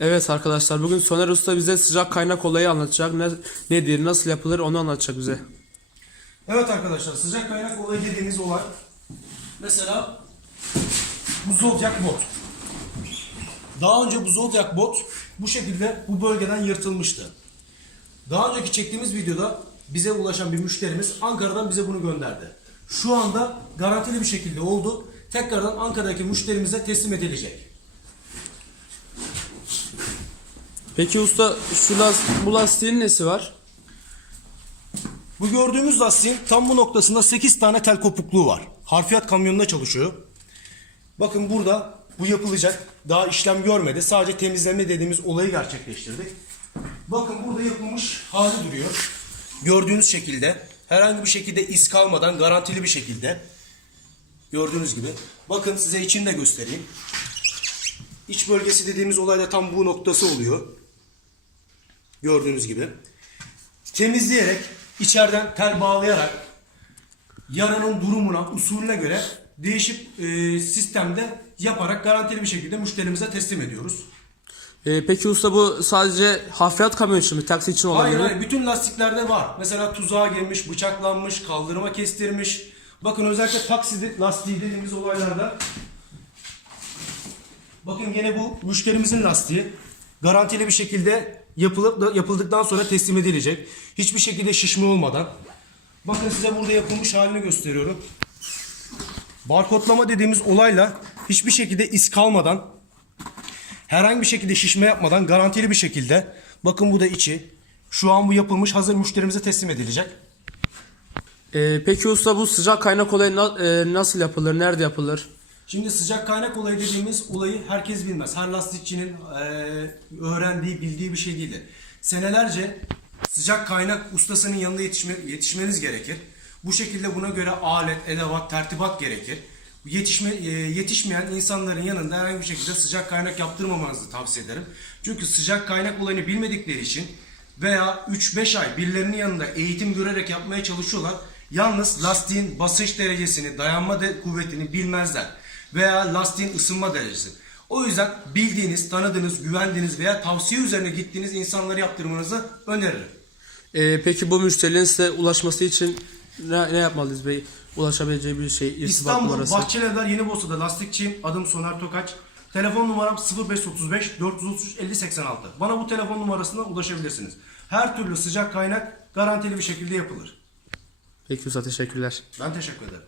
Evet arkadaşlar bugün Soner Usta bize sıcak kaynak olayı anlatacak. Ne, nedir, nasıl yapılır onu anlatacak bize. Evet arkadaşlar sıcak kaynak olayı dediğimiz olay mesela bu Zodiac bot. Daha önce bu Zodiac bot bu şekilde bu bölgeden yırtılmıştı. Daha önceki çektiğimiz videoda bize ulaşan bir müşterimiz Ankara'dan bize bunu gönderdi. Şu anda garantili bir şekilde oldu. Tekrardan Ankara'daki müşterimize teslim edilecek. Peki usta şu las, bu lastiğin nesi var? Bu gördüğümüz lastiğin tam bu noktasında 8 tane tel kopukluğu var. Harfiyat kamyonunda çalışıyor. Bakın burada bu yapılacak. Daha işlem görmedi. Sadece temizleme dediğimiz olayı gerçekleştirdik. Bakın burada yapılmış hali duruyor. Gördüğünüz şekilde herhangi bir şekilde iz kalmadan garantili bir şekilde. Gördüğünüz gibi. Bakın size içini de göstereyim. İç bölgesi dediğimiz olayda tam bu noktası oluyor. Gördüğünüz gibi temizleyerek içeriden tel bağlayarak yaranın durumuna, usulüne göre değişik e, sistemde yaparak garantili bir şekilde müşterimize teslim ediyoruz. Ee, peki usta bu sadece hafriyat kamyon için mi? Taksi için olabilir Hayır mi? hayır bütün lastiklerde var. Mesela tuzağa girmiş, bıçaklanmış, kaldırıma kestirmiş. Bakın özellikle taksi lastiği dediğimiz olaylarda Bakın gene bu müşterimizin lastiği. Garantili bir şekilde yapılıp yapıldıktan sonra teslim edilecek. Hiçbir şekilde şişme olmadan. Bakın size burada yapılmış halini gösteriyorum. Barkodlama dediğimiz olayla hiçbir şekilde iz kalmadan herhangi bir şekilde şişme yapmadan garantili bir şekilde bakın bu da içi. Şu an bu yapılmış hazır müşterimize teslim edilecek. Ee, peki usta bu sıcak kaynak olayı na- e, nasıl yapılır? Nerede yapılır? Şimdi sıcak kaynak olayı dediğimiz olayı herkes bilmez. Her lastikçinin eee, öğrendiği, bildiği bir şey değildir. Senelerce sıcak kaynak ustasının yanında yetişme, yetişmeniz gerekir. Bu şekilde buna göre alet, edevat, tertibat gerekir. Yetişme, eee, yetişmeyen insanların yanında herhangi bir şekilde sıcak kaynak yaptırmamanızı tavsiye ederim. Çünkü sıcak kaynak olayını bilmedikleri için veya 3-5 ay birilerinin yanında eğitim görerek yapmaya çalışıyorlar. Yalnız lastiğin basınç derecesini, dayanma de- kuvvetini bilmezler. Veya lastiğin ısınma derecesi. O yüzden bildiğiniz, tanıdığınız, güvendiğiniz veya tavsiye üzerine gittiğiniz insanları yaptırmanızı öneririm. Ee, peki bu müşterinin size ulaşması için ne, ne yapmalıyız bey? Ulaşabileceği bir şey, irtibat İstanbul numarası. Bahçelievler Yenibosna'da lastikçiyim. Adım Soner Tokaç. Telefon numaram 0535 433 5086. Bana bu telefon numarasına ulaşabilirsiniz. Her türlü sıcak kaynak garantili bir şekilde yapılır. Peki usta teşekkürler. Ben teşekkür ederim.